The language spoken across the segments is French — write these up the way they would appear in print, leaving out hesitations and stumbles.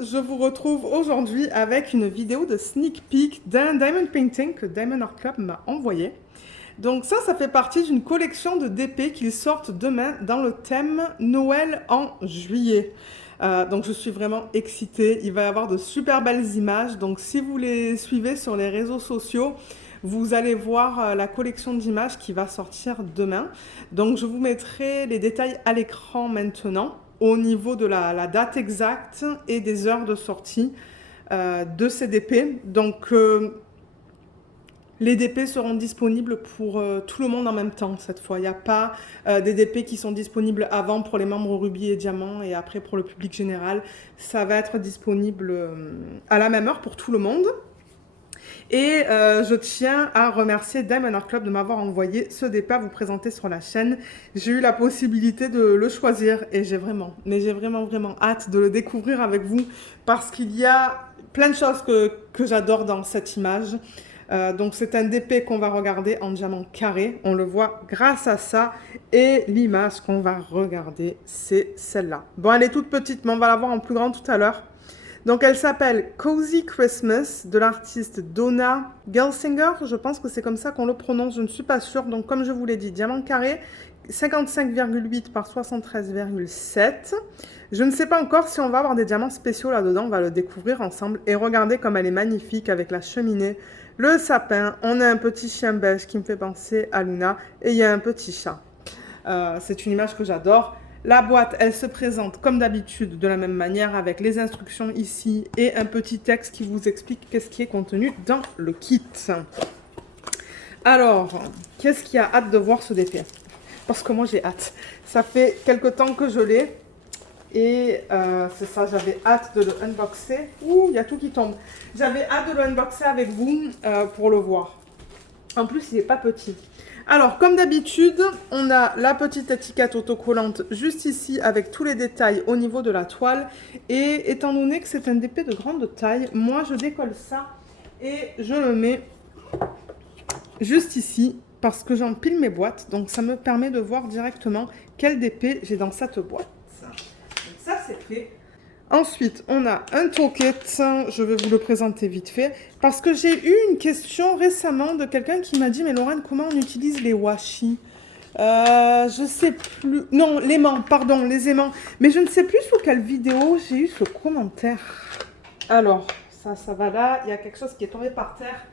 je vous retrouve aujourd'hui avec une vidéo de sneak peek d'un diamond painting que Diamond Art Club m'a envoyé. Donc ça fait partie d'une collection de DP qu'ils sortent demain dans le thème Noël en juillet. Donc je suis vraiment excitée, il va y avoir de super belles images, donc si vous les suivez sur les réseaux sociaux, vous allez voir la collection d'images qui va sortir demain. Donc je vous mettrai les détails à l'écran maintenant au niveau de la date exacte et des heures de sortie de ces DP. Donc les DP seront disponibles pour tout le monde en même temps cette fois. Il n'y a pas des DP qui sont disponibles avant pour les membres Rubis et Diamant et après pour le public général. Ça va être disponible à la même heure pour tout le monde. Et je tiens à remercier Diamond Art Club de m'avoir envoyé ce DP à vous présenter sur la chaîne. J'ai eu la possibilité de le choisir et j'ai vraiment hâte de le découvrir avec vous parce qu'il y a plein de choses que j'adore dans cette image. Donc c'est un DP qu'on va regarder en diamant carré, on le voit grâce à ça, et l'image qu'on va regarder, c'est celle-là. Bon, elle est toute petite, mais on va la voir en plus grande tout à l'heure. Donc elle s'appelle Cozy Christmas de l'artiste Donna Gelsinger, je pense que c'est comme ça qu'on le prononce, je ne suis pas sûre. Donc comme je vous l'ai dit, diamant carré, 55,8 par 73,7. Je ne sais pas encore si on va avoir des diamants spéciaux là-dedans, on va le découvrir ensemble. Et regardez comme elle est magnifique avec la cheminée, le sapin, on a un petit chien beige qui me fait penser à Luna et il y a un petit chat. C'est une image que j'adore. La boîte, elle se présente comme d'habitude de la même manière avec les instructions ici et un petit texte qui vous explique qu'est-ce qui est contenu dans le kit. Alors, qu'est-ce qui a hâte de voir ce DP? Parce que moi j'ai hâte. Ça fait quelque temps que je l'ai et c'est ça, j'avais hâte de le unboxer. Ouh, il y a tout qui tombe. J'avais hâte de le unboxer avec vous pour le voir. En plus, il n'est pas petit. Alors, comme d'habitude, on a la petite étiquette autocollante juste ici avec tous les détails au niveau de la toile. Et étant donné que c'est un DP de grande taille, moi je décolle ça et je le mets juste ici parce que j'empile mes boîtes. Donc ça me permet de voir directement quel DP j'ai dans cette boîte. Donc ça c'est fait. Ensuite, on a un toolkit, je vais vous le présenter vite fait, parce que j'ai eu une question récemment de quelqu'un qui m'a dit « Mais Lorraine, comment on utilise les washi ?» Je sais plus... Non, l'aimant, pardon, les aimants. Mais je ne sais plus sous quelle vidéo j'ai eu ce commentaire. Alors, ça va là, il y a quelque chose qui est tombé par terre.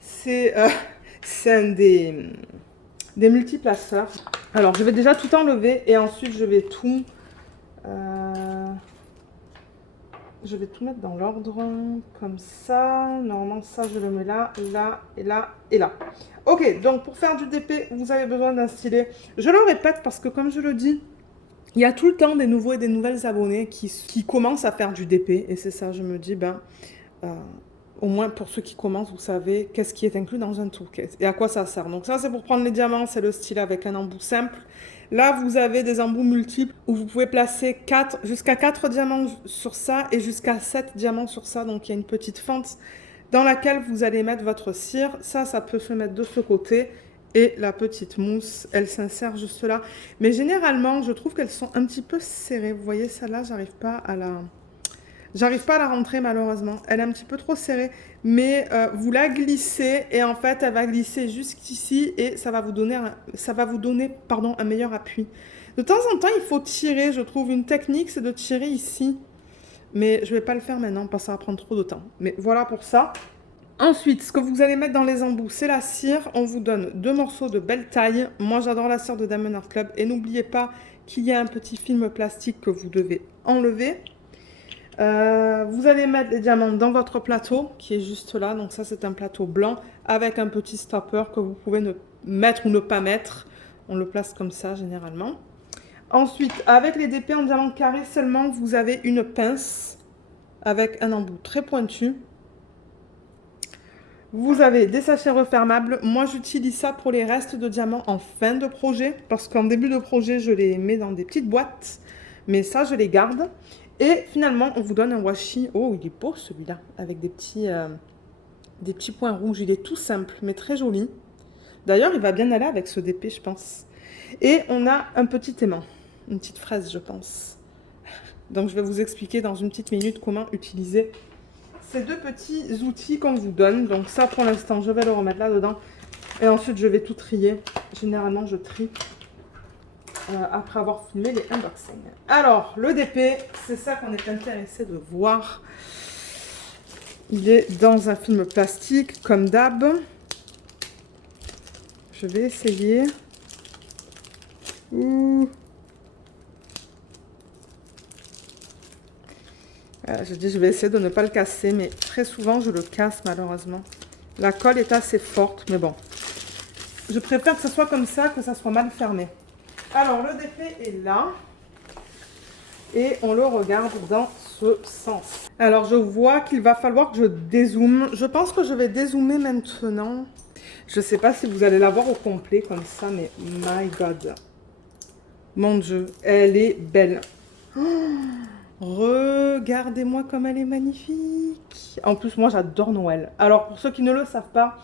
C'est un des multiplaceurs. Alors, je vais déjà tout enlever et ensuite je vais tout... Je vais tout mettre dans l'ordre, comme ça. Normalement, ça, je le mets là, là, et là, et là. Ok, donc pour faire du DP, vous avez besoin d'un stylet. Je le répète parce que, comme je le dis, il y a tout le temps des nouveaux et des nouvelles abonnés qui commencent à faire du DP. Et c'est ça, je me dis, au moins pour ceux qui commencent, vous savez qu'est-ce qui est inclus dans un toolkit et à quoi ça sert. Donc ça, c'est pour prendre les diamants, c'est le stylet avec un embout simple. Là, vous avez des embouts multiples où vous pouvez placer jusqu'à 4 diamants sur ça et jusqu'à 7 diamants sur ça. Donc, il y a une petite fente dans laquelle vous allez mettre votre cire. Ça peut se mettre de ce côté. Et la petite mousse, elle s'insère juste là. Mais généralement, je trouve qu'elles sont un petit peu serrées. Vous voyez, celle-là, j'arrive pas à la rentrer malheureusement. Elle est un petit peu trop serrée. Mais vous la glissez et en fait, elle va glisser jusqu'ici et ça va vous donner, un meilleur appui. De temps en temps, il faut tirer. Je trouve une technique, c'est de tirer ici. Mais je ne vais pas le faire maintenant parce que ça va prendre trop de temps. Mais voilà pour ça. Ensuite, ce que vous allez mettre dans les embouts, c'est la cire. On vous donne 2 morceaux de belle taille. Moi, j'adore la cire de Diamond Art Club. Et n'oubliez pas qu'il y a un petit film plastique que vous devez enlever. Vous allez mettre les diamants dans votre plateau qui est juste là. Donc ça, c'est un plateau blanc avec un petit stopper que vous pouvez mettre ou ne pas mettre. On le place comme ça généralement. Ensuite, avec les DP en diamant carré seulement, vous avez une pince avec un embout très pointu. Vous avez des sachets refermables. Moi, j'utilise ça pour les restes de diamants en fin de projet. Parce qu'en début de projet, je les mets dans des petites boîtes. Mais ça, je les garde. Et finalement, on vous donne un washi. Oh, il est beau celui-là. Avec des petits points rouges. Il est tout simple, mais très joli. D'ailleurs, il va bien aller avec ce DP, je pense. Et on a un petit aimant. Une petite fraise, je pense. Donc je vais vous expliquer dans une petite minute comment utiliser ces deux petits outils qu'on vous donne. Donc ça pour l'instant je vais le remettre là-dedans. Et ensuite je vais tout trier. Généralement je trie après avoir filmé les unboxings. Alors le DP, c'est ça qu'on est intéressé de voir. Il est dans un film plastique comme d'hab. Je vais essayer. Ouh. Je dis je vais essayer de ne pas le casser, mais très souvent je le casse malheureusement. La colle est assez forte, mais bon. Je préfère que ce soit comme ça, que ça soit mal fermé. Alors le DP est là. Et on le regarde dans ce sens. Alors je vois qu'il va falloir que je dézoome. Je pense que je vais dézoomer maintenant. Je ne sais pas si vous allez la voir au complet comme ça, mais my God. Mon Dieu, elle est belle. Oh, regardez-moi comme elle est magnifique. En plus, moi, j'adore Noël. Alors, pour ceux qui ne le savent pas,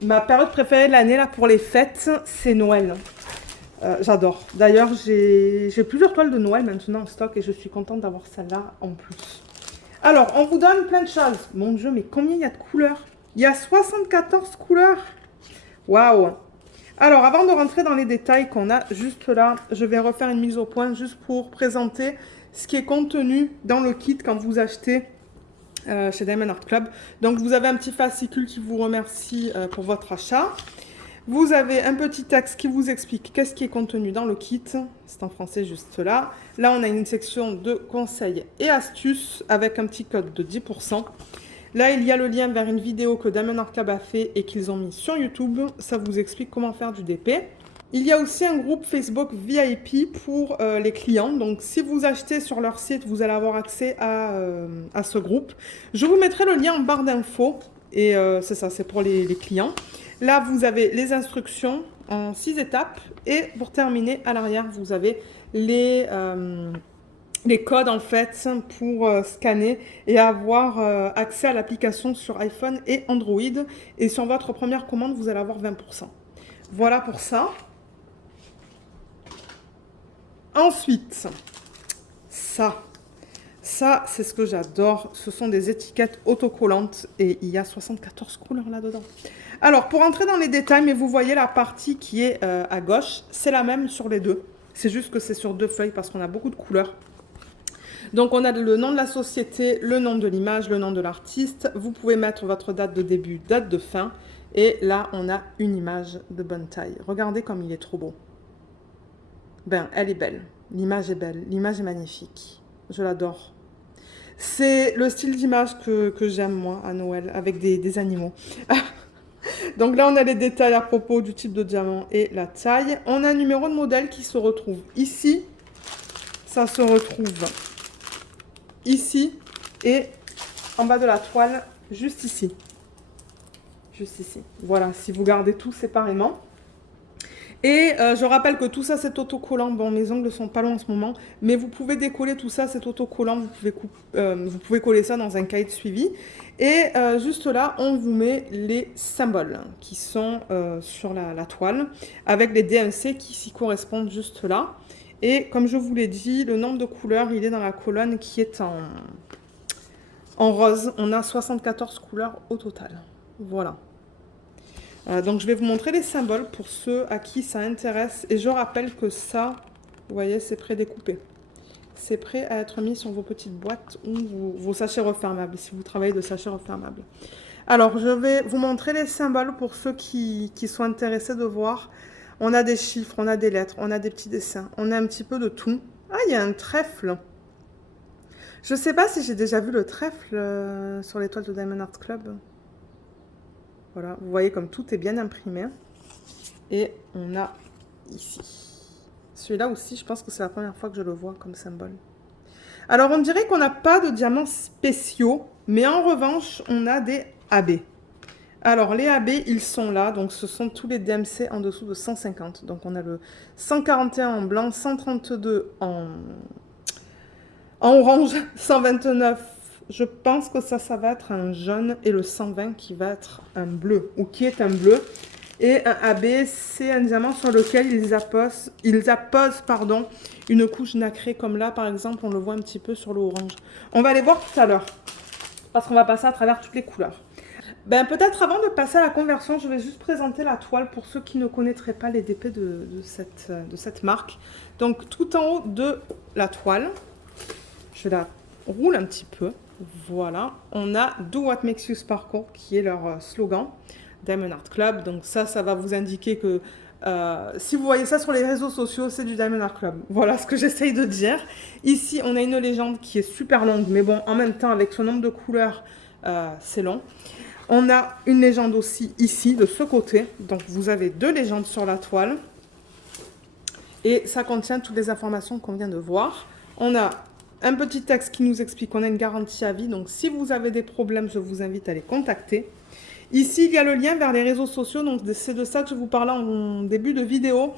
ma période préférée de l'année là pour les fêtes, c'est Noël. J'adore. D'ailleurs, j'ai plusieurs toiles de Noël maintenant en stock et je suis contente d'avoir celle-là en plus. Alors, on vous donne plein de choses. Mon Dieu, mais combien il y a de couleurs? Il y a 74 couleurs. Waouh! Alors, avant de rentrer dans les détails qu'on a juste là, je vais refaire une mise au point juste pour présenter ce qui est contenu dans le kit quand vous achetez chez Diamond Art Club. Donc, vous avez un petit fascicule qui vous remercie pour votre achat. Vous avez un petit texte qui vous explique qu'est-ce qui est contenu dans le kit. C'est en français juste là. Là, on a une section de conseils et astuces avec un petit code de 10%. Là, il y a le lien vers une vidéo que Diamond Art Club a fait et qu'ils ont mis sur YouTube. Ça vous explique comment faire du DP. Il y a aussi un groupe Facebook VIP pour les clients. Donc, si vous achetez sur leur site, vous allez avoir accès à ce groupe. Je vous mettrai le lien en barre d'infos. Et c'est ça, c'est pour les clients. Là, vous avez les instructions en 6 étapes. Et pour terminer, à l'arrière, vous avez les codes, en fait, pour scanner et avoir accès à l'application sur iPhone et Android. Et sur votre première commande, vous allez avoir 20%. Voilà pour ça. Ensuite, ça, c'est ce que j'adore. Ce sont des étiquettes autocollantes et il y a 74 couleurs là-dedans. Alors, pour entrer dans les détails, mais vous voyez la partie qui est à gauche, c'est la même sur les deux. C'est juste que c'est sur 2 feuilles parce qu'on a beaucoup de couleurs. Donc, on a le nom de la société, le nom de l'image, le nom de l'artiste. Vous pouvez mettre votre date de début, date de fin. Et là, on a une image de bonne taille. Regardez comme il est trop beau. Ben, elle est belle. L'image est belle. L'image est magnifique. Je l'adore. C'est le style d'image que j'aime, moi, à Noël, avec des animaux. Donc là, on a les détails à propos du type de diamant et la taille. On a un numéro de modèle qui se retrouve ici. Ça se retrouve ici. Et en bas de la toile, juste ici. Juste ici. Voilà, si vous gardez tout séparément. Et je rappelle que tout ça, c'est autocollant. Bon, mes ongles sont pas longs en ce moment, mais vous pouvez décoller tout ça, c'est autocollant. Vous pouvez coller ça dans un cahier de suivi. Et juste là, on vous met les symboles qui sont sur la toile, avec les DMC qui s'y correspondent juste là. Et comme je vous l'ai dit, le nombre de couleurs, il est dans la colonne qui est en rose. On a 74 couleurs au total. Voilà. Donc je vais vous montrer les symboles pour ceux à qui ça intéresse. Et je rappelle que ça, vous voyez, c'est prédécoupé. C'est prêt à être mis sur vos petites boîtes ou vos sachets refermables, si vous travaillez de sachets refermables. Alors, je vais vous montrer les symboles pour ceux qui sont intéressés de voir. On a des chiffres, on a des lettres, on a des petits dessins, on a un petit peu de tout. Ah, il y a un trèfle. Je ne sais pas si j'ai déjà vu le trèfle sur les toiles de Diamond Art Club. Voilà, vous voyez comme tout est bien imprimé. Et on a ici. Celui-là aussi, je pense que c'est la première fois que je le vois comme symbole. Alors, on dirait qu'on n'a pas de diamants spéciaux, mais en revanche, on a des AB. Alors, les AB, ils sont là. Donc, ce sont tous les DMC en dessous de 150. Donc, on a le 141 en blanc, 132 en orange, 129. Je pense que ça va être un jaune et le 120 qui va être un bleu, ou qui est un bleu. Et un AB, c'est un diamant sur lequel ils apposent pardon, une couche nacrée comme là, par exemple, on le voit un petit peu sur le orange. On va aller voir tout à l'heure, parce qu'on va passer à travers toutes les couleurs. Ben, peut-être avant de passer à la conversion, je vais juste présenter la toile pour ceux qui ne connaîtraient pas les DP de cette marque. Donc, tout en haut de la toile, je la roule un petit peu. Voilà, on a Do What Makes You Sparkle, qui est leur slogan, Diamond Art Club. Donc ça va vous indiquer que si vous voyez ça sur les réseaux sociaux, c'est du Diamond Art Club. Voilà ce que j'essaye de dire. Ici, on a une légende qui est super longue, mais bon, en même temps, avec ce nombre de couleurs, c'est long. On a une légende aussi ici, de ce côté. Donc, vous avez 2 légendes sur la toile. Et ça contient toutes les informations qu'on vient de voir. On a un petit texte qui nous explique qu'on a une garantie à vie. Donc, si vous avez des problèmes, je vous invite à les contacter. Ici, il y a le lien vers les réseaux sociaux. Donc, c'est de ça que je vous parlais en début de vidéo.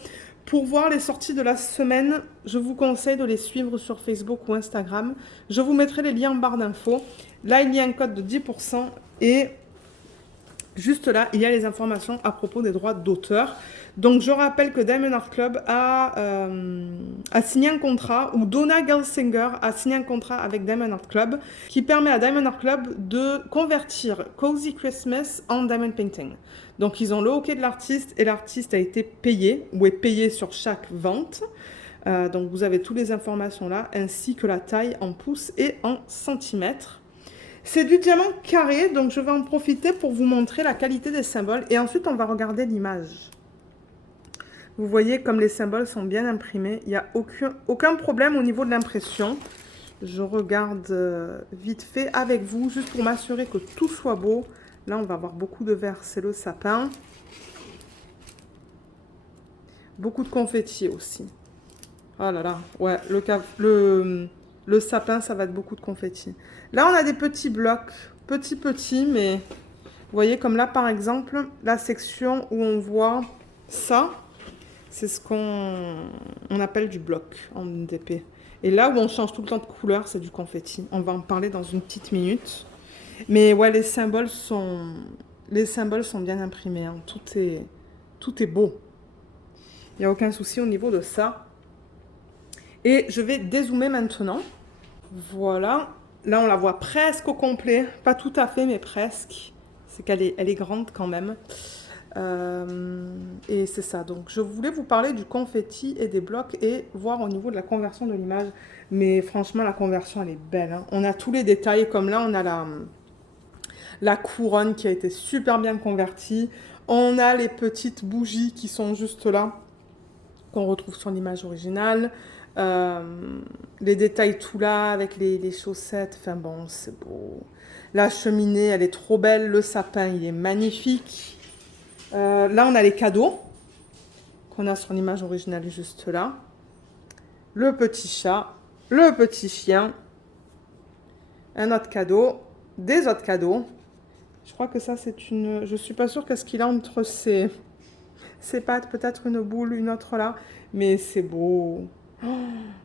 Pour voir les sorties de la semaine, je vous conseille de les suivre sur Facebook ou Instagram. Je vous mettrai les liens en barre d'infos. Là, il y a un code de 10% et juste là, il y a les informations à propos des droits d'auteur. Donc, je rappelle que Diamond Art Club a signé un contrat, ou Donna Gelsinger a signé un contrat avec Diamond Art Club, qui permet à Diamond Art Club de convertir Cozy Christmas en Diamond Painting. Donc, ils ont le OK de l'artiste, et l'artiste a été payé, ou est payé sur chaque vente. Donc, vous avez toutes les informations là, ainsi que la taille en pouces et en centimètres. C'est du diamant carré, donc je vais en profiter pour vous montrer la qualité des symboles. Et ensuite, on va regarder l'image. Vous voyez comme les symboles sont bien imprimés. Il n'y a aucun problème au niveau de l'impression. Je regarde vite fait avec vous, juste pour m'assurer que tout soit beau. Là, on va avoir beaucoup de vert, c'est le sapin. Beaucoup de confettis aussi. Oh là là, ouais, le sapin, ça va être beaucoup de confettis. Là, on a des petits blocs, petits, mais vous voyez, comme là, par exemple, la section où on voit ça, c'est ce qu'on appelle du bloc en DP. Et là où on change tout le temps de couleur, c'est du confetti. On va en parler dans une petite minute. Mais ouais, les symboles sont bien imprimés. Hein. Tout est beau. Il n'y a aucun souci au niveau de ça. Et je vais dézoomer maintenant. Voilà. Là, on la voit presque au complet. Pas tout à fait, mais presque. C'est qu'elle est grande quand même. Et c'est ça. Donc, je voulais vous parler du confetti et des blocs et voir au niveau de la conversion de l'image. Mais franchement, la conversion, elle est belle. Hein. On a tous les détails. Comme là, on a la couronne qui a été super bien convertie. On a les petites bougies qui sont juste là, qu'on retrouve sur l'image originale. Les détails tout là avec les chaussettes, enfin bon, c'est beau. La cheminée, elle est trop belle. Le sapin, il est magnifique. Là, on a les cadeaux qu'on a sur l'image originale juste là. Le petit chat, le petit chien, un autre cadeau, des autres cadeaux. Je crois que ça, c'est une... Je suis pas sûre qu'est-ce qu'il a entre ses pattes, peut-être une boule, une autre là. Mais c'est beau. Oh,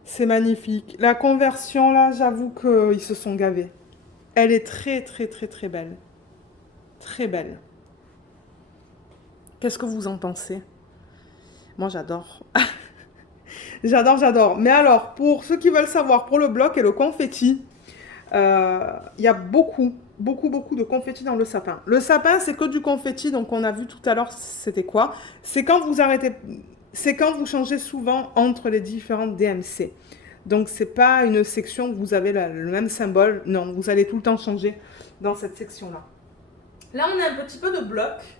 c'est magnifique. La conversion, là, j'avoue qu'ils se sont gavés. Elle est très belle. Très belle. Qu'est-ce que vous en pensez? Moi, j'adore. J'adore. Mais alors, pour ceux qui veulent savoir, pour le bloc et le confetti, il y a beaucoup de confetti dans le sapin. Le sapin, c'est que du confetti, donc on a vu tout à l'heure, c'était quoi? C'est quand vous changez souvent entre les différentes DMC. Donc, c'est pas une section où vous avez le même symbole. Non, vous allez tout le temps changer dans cette section-là. Là, on a un petit peu de bloc.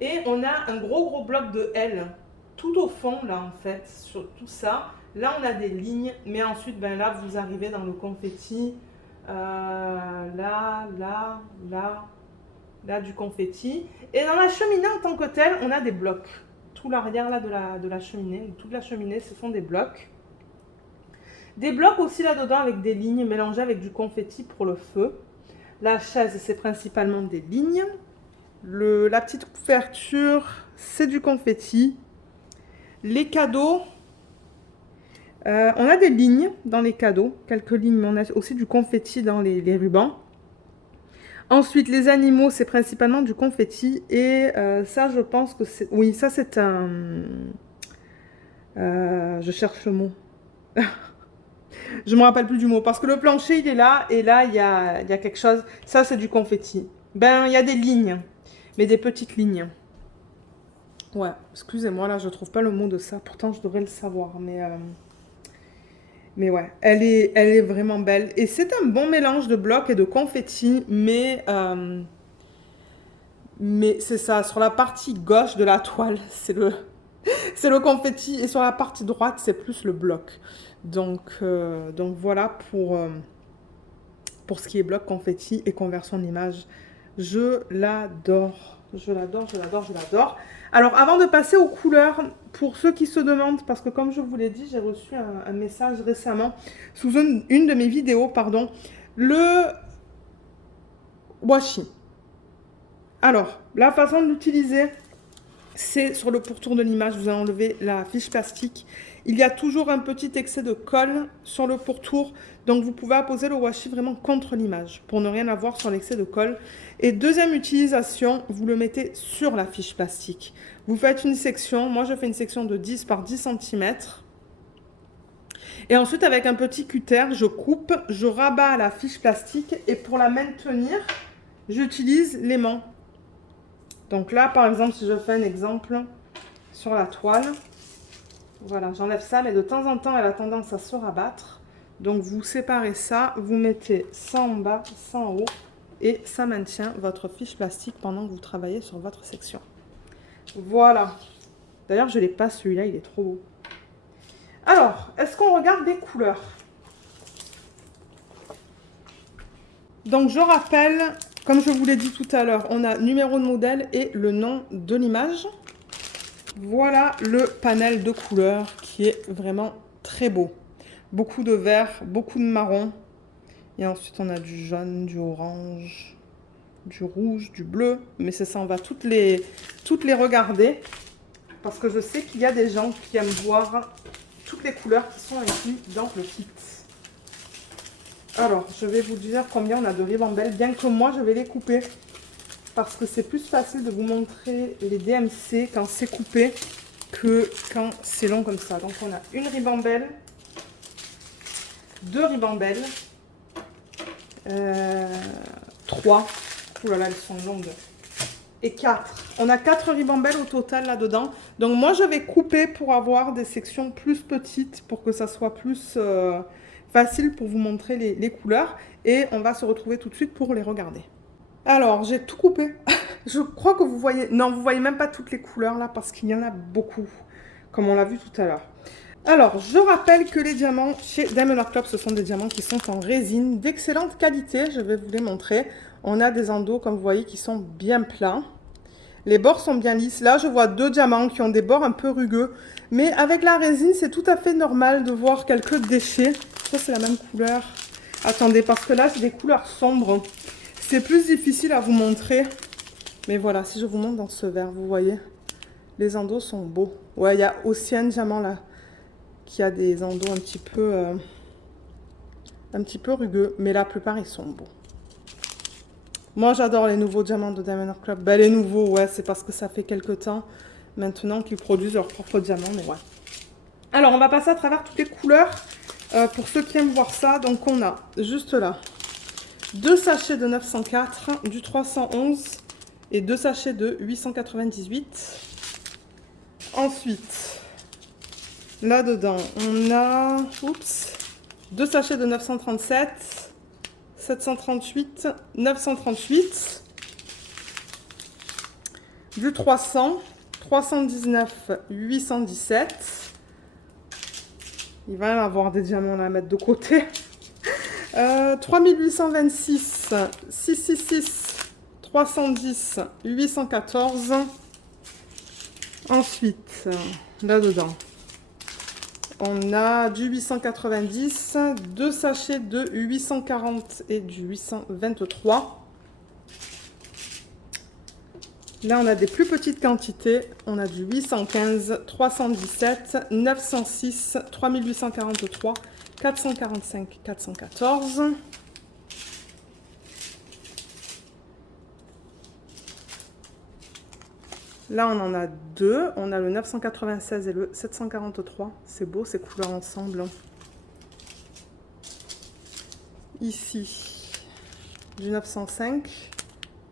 Et on a un gros bloc de L. Tout au fond, là, en fait, sur tout ça. Là, on a des lignes. Mais ensuite, ben là, vous arrivez dans le confetti. Là, du confetti. Et dans la cheminée en tant que telle, on a des blocs. Tout l'arrière là de la cheminée, toute la cheminée, ce sont des blocs. Des blocs aussi là-dedans avec des lignes mélangées avec du confetti pour le feu. La chaise, c'est principalement des lignes. La petite couverture, c'est du confetti. Les cadeaux, on a des lignes dans les cadeaux, quelques lignes, mais on a aussi du confetti dans les rubans. Ensuite, les animaux, c'est principalement du confetti. Et ça, je pense que c'est... Oui, ça, c'est un... je cherche le mot. Je me rappelle plus du mot. Parce que le plancher, il est là. Et là, il y a quelque chose. Ça, c'est du confetti. Ben, il y a des lignes. Mais des petites lignes. Ouais, excusez-moi, là, je trouve pas le mot de ça. Pourtant, je devrais le savoir. Mais ouais, elle est vraiment belle. Et c'est un bon mélange de blocs et de confetti. Mais c'est ça, sur la partie gauche de la toile, c'est le confetti. Et sur la partie droite, c'est plus le bloc. Donc voilà pour ce qui est bloc confetti et conversion d'image. Je l'adore. Je l'adore, je l'adore, je l'adore. Alors, avant de passer aux couleurs, pour ceux qui se demandent, parce que comme je vous l'ai dit, j'ai reçu un message récemment, sous une de mes vidéos, pardon, le washi. Alors, la façon de l'utiliser, c'est sur le pourtour de l'image, vous enlevez la fiche plastique. Il y a toujours un petit excès de colle sur le pourtour, donc vous pouvez apposer le washi vraiment contre l'image pour ne rien avoir sur l'excès de colle. Et deuxième utilisation, vous le mettez sur la fiche plastique. Vous faites une section, moi je fais une section de 10 par 10 cm. Et ensuite avec un petit cutter, je coupe, je rabats la fiche plastique et pour la maintenir, j'utilise l'aimant. Donc là, par exemple, si je fais un exemple sur la toile, voilà, j'enlève ça, mais de temps en temps, elle a tendance à se rabattre. Donc, vous séparez ça, vous mettez ça en bas, ça en haut, et ça maintient votre fiche plastique pendant que vous travaillez sur votre section. Voilà. D'ailleurs, je ne l'ai pas celui-là, il est trop beau. Alors, est-ce qu'on regarde des couleurs? Donc, je rappelle, comme je vous l'ai dit tout à l'heure, on a numéro de modèle et le nom de l'image. Voilà le panel de couleurs qui est vraiment très beau. Beaucoup de vert, beaucoup de marron. Et ensuite, on a du jaune, du orange, du rouge, du bleu. Mais c'est ça, on va toutes les regarder. Parce que je sais qu'il y a des gens qui aiment voir toutes les couleurs qui sont incluses dans le kit. Alors, je vais vous dire combien on a de ribambelles, bien que moi, je vais les couper. Parce que c'est plus facile de vous montrer les DMC quand c'est coupé que quand c'est long comme ça. Donc, on a une ribambelle, deux ribambelles, trois. Ouh là là, elles sont longues. Et quatre. On a quatre ribambelles au total là-dedans. Donc, moi, je vais couper pour avoir des sections plus petites pour que ça soit plus facile pour vous montrer les couleurs. Et on va se retrouver tout de suite pour les regarder. Alors, j'ai tout coupé. Je crois que vous voyez... Non, vous voyez même pas toutes les couleurs là parce qu'il y en a beaucoup, comme on l'a vu tout à l'heure. Alors, je rappelle que les diamants chez Diamond Art Club, ce sont des diamants qui sont en résine d'excellente qualité. Je vais vous les montrer. On a des endos, comme vous voyez, qui sont bien plats. Les bords sont bien lisses. Là, je vois deux diamants qui ont des bords un peu rugueux. Mais avec la résine, c'est tout à fait normal de voir quelques déchets. Ça, c'est la même couleur. Attendez, parce que là, c'est des couleurs sombres. C'est plus difficile à vous montrer. Mais voilà, si je vous montre dans ce vert, vous voyez, les endos sont beaux. Ouais, il y a aussi un diamant là, qui a des endos un petit peu rugueux. Mais la plupart, ils sont beaux. Moi, j'adore les nouveaux diamants de Diamond Art Club. Ben, les nouveaux, ouais, c'est parce que ça fait quelques temps maintenant qu'ils produisent leurs propres diamants, mais ouais. Alors, on va passer à travers toutes les couleurs pour ceux qui aiment voir ça. Donc, on a juste là 2 sachets de 904, du 311 et 2 sachets de 898. Ensuite, là-dedans, on a 2 sachets de 937, 738, 938, du 300, 319, 817. Il va y avoir des diamants là à mettre de côté. 3826, 666, 310, 814. Ensuite, là-dedans, on a du 890, 2 sachets de 840 et du 823. Là, on a des plus petites quantités. On a du 815, 317, 906, 3843, 445, 414. Là, on en a deux. On a le 996 et le 743. C'est beau, ces couleurs ensemble. Ici, du 905,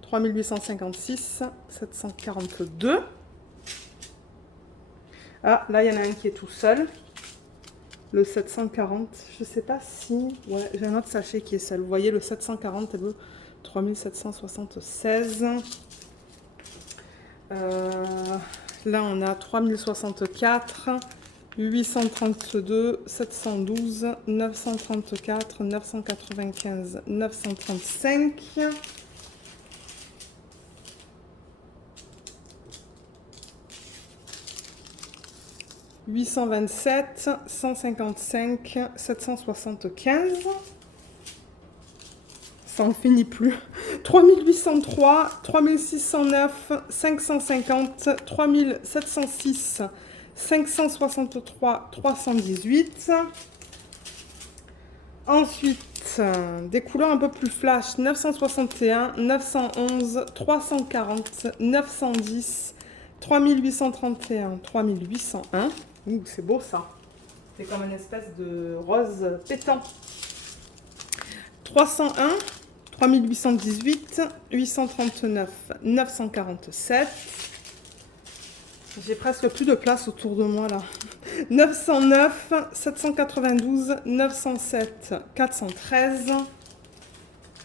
3856, 742. Ah, là, il y en a un qui est tout seul. Le 740, je ne sais pas si... Ouais, j'ai un autre sachet qui est seul. Vous voyez, le 740 et le 3776. Là, on a 3064, 832, 712, 934, 995, 935. 827, 155, 775. Ça en finit plus. 3803, 3609, 550, 3706, 563, 318. Ensuite, des couleurs un peu plus flash. 961, 911, 340, 910, 3831, 3801. Ouh, c'est beau ça. C'est comme une espèce de rose pétant. 301, 3818, 839, 947. J'ai presque plus de place autour de moi là. 909, 792, 907, 413.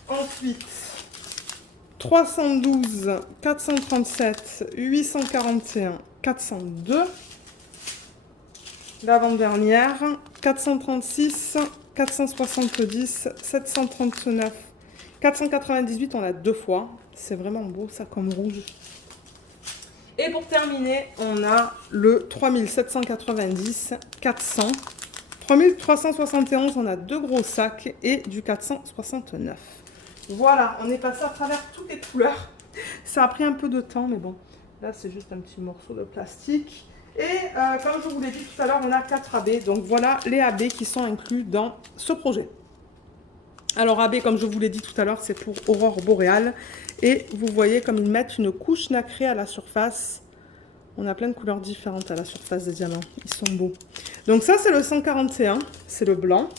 Ensuite, 312, 437, 841, 402. L'avant-dernière, 436, 470, 739, 498, on l'a deux fois. C'est vraiment beau ça comme rouge. Et pour terminer, on a le 3790, 400. 3371, on a deux gros sacs et du 469. Voilà, on est passé à travers toutes les couleurs. Ça a pris un peu de temps, mais bon, là c'est juste un petit morceau de plastique. Et comme je vous l'ai dit tout à l'heure, on a 4 AB. Donc voilà les AB qui sont inclus dans ce projet. Alors AB, comme je vous l'ai dit tout à l'heure, c'est pour Aurore Boréale. Et vous voyez comme ils mettent une couche nacrée à la surface. On a plein de couleurs différentes à la surface des diamants. Ils sont beaux. Donc ça, c'est le 141. C'est le blanc.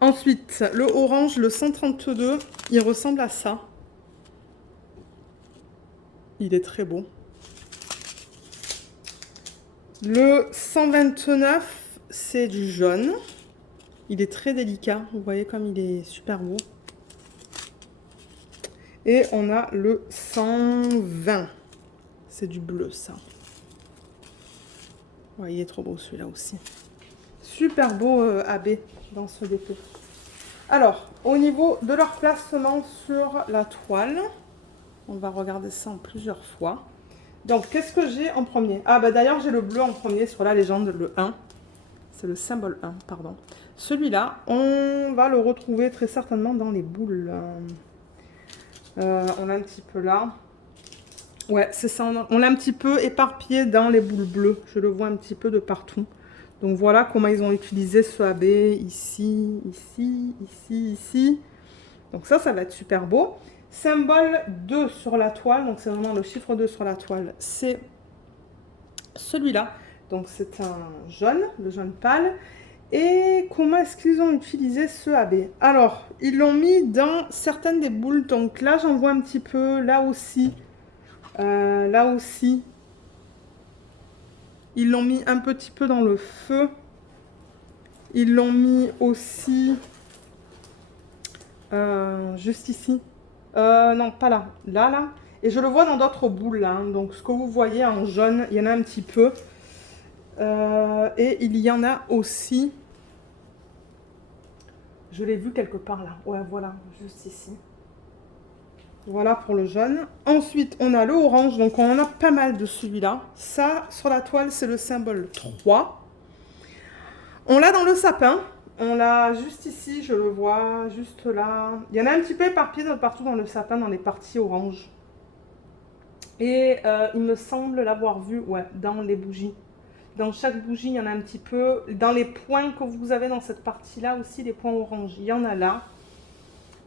Ensuite, le orange, le 132. Il ressemble à ça. Il est très beau. Le 129, c'est du jaune. Il est très délicat. Vous voyez comme il est super beau. Et on a le 120. C'est du bleu, ça. Ouais, il est trop beau, celui-là aussi. Super beau AB dans ce dépôt. Alors, au niveau de leur placement sur la toile, on va regarder ça en plusieurs fois. Donc, qu'est-ce que j'ai en premier? Ah, bah d'ailleurs, j'ai le bleu en premier sur la légende, le 1. C'est le symbole 1, pardon. Celui-là, on va le retrouver très certainement dans les boules. On l'a un petit peu là. Ouais, c'est ça. On l'a un petit peu éparpillé dans les boules bleues. Je le vois un petit peu de partout. Donc, voilà comment ils ont utilisé ce AB. Ici, ici, ici, ici. Donc ça va être super beau. Symbole 2 sur la toile, donc c'est vraiment le chiffre 2 sur la toile, c'est celui-là. Donc c'est un jaune, le jaune pâle. Et comment est-ce qu'ils ont utilisé ce AB? Alors, ils l'ont mis dans certaines des boules. Donc là, j'en vois un petit peu, là aussi. Là aussi. Ils l'ont mis un petit peu dans le feu. Ils l'ont mis aussi juste ici. Non, pas là. Là, là. Et je le vois dans d'autres boules, là. Hein. Donc, ce que vous voyez en jaune, il y en a un petit peu. Et il y en a aussi... Je l'ai vu quelque part, là. Ouais, voilà. Juste ici. Voilà pour le jaune. Ensuite, on a le orange. Donc, on en a pas mal de celui-là. Ça, sur la toile, c'est le symbole 3. On l'a dans le sapin. On l'a juste ici, je le vois, juste là. Il y en a un petit peu éparpillé partout dans le sapin, dans les parties orange. Et il me semble l'avoir vu, ouais, dans les bougies. Dans chaque bougie, il y en a un petit peu. Dans les points que vous avez dans cette partie-là aussi, les points orange, il y en a là.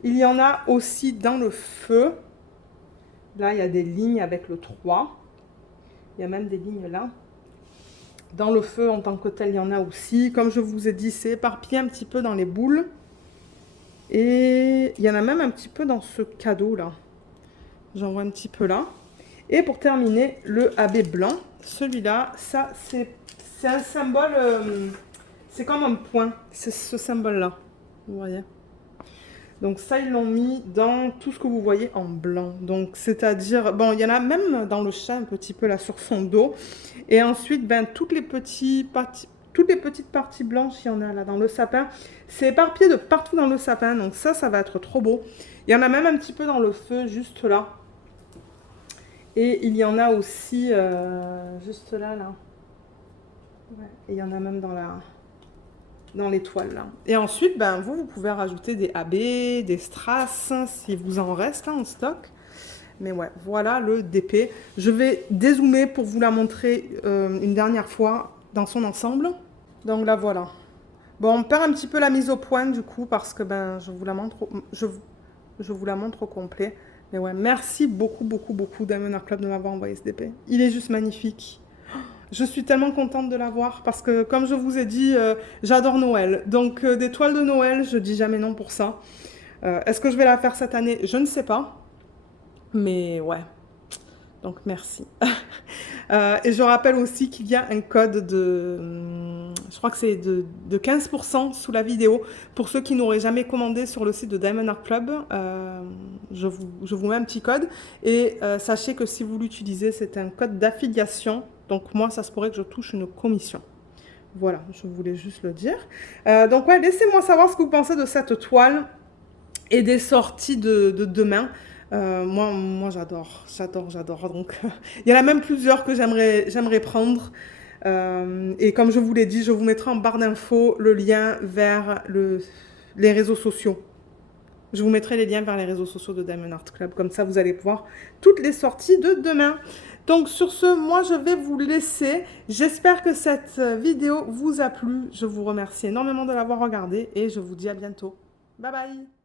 Il y en a aussi dans le feu. Là, il y a des lignes avec le 3. Il y a même des lignes là. Dans le feu en tant que tel, il y en a aussi. Comme je vous ai dit, c'est éparpillé un petit peu dans les boules. Et il y en a même un petit peu dans ce cadeau là. J'en vois un petit peu là. Et pour terminer, le AB blanc. Celui-là, ça c'est un symbole, c'est comme un point. C'est ce symbole-là. Vous voyez. Donc ça, ils l'ont mis dans tout ce que vous voyez en blanc. Donc c'est-à-dire, bon, il y en a même dans le chat un petit peu là sur son dos. Et ensuite, ben, toutes les petites parties blanches, il y en a là dans le sapin. C'est éparpillé de partout dans le sapin. Donc ça va être trop beau. Il y en a même un petit peu dans le feu, juste là. Et il y en a aussi juste là, là. Ouais. Et il y en a même dans l'étoile là. Et ensuite, ben, vous pouvez rajouter des AB, des strass, si vous en reste en stock. Mais ouais, voilà le DP. Je vais dézoomer pour vous la montrer une dernière fois dans son ensemble. Donc là, voilà. Bon, on perd un petit peu la mise au point du coup parce que ben, je vous la montre au complet. Mais ouais, merci beaucoup, beaucoup, beaucoup Diamond Art Club de m'avoir envoyé ce DP. Il est juste magnifique. Je suis tellement contente de l'avoir parce que, comme je vous ai dit, j'adore Noël. Donc, des toiles de Noël, je dis jamais non pour ça. Est-ce que je vais la faire cette année? Je ne sais pas. Mais ouais. Donc, merci. Et je rappelle aussi qu'il y a un code je crois que c'est de 15% sous la vidéo. Pour ceux qui n'auraient jamais commandé sur le site de Diamond Art Club, je vous mets un petit code. Et sachez que si vous l'utilisez, c'est un code d'affiliation. Donc moi, ça se pourrait que je touche une commission. Voilà, je voulais juste le dire. Donc ouais, laissez-moi savoir ce que vous pensez de cette toile et des sorties de demain. Moi j'adore. Donc, il y en a même plusieurs que j'aimerais prendre. Et comme je vous l'ai dit, je vous mettrai en barre d'infos le lien vers les réseaux sociaux. Je vous mettrai les liens vers les réseaux sociaux de Diamond Art Club. Comme ça, vous allez voir toutes les sorties de demain. Donc, sur ce, moi, je vais vous laisser. J'espère que cette vidéo vous a plu. Je vous remercie énormément de l'avoir regardée et je vous dis à bientôt. Bye bye!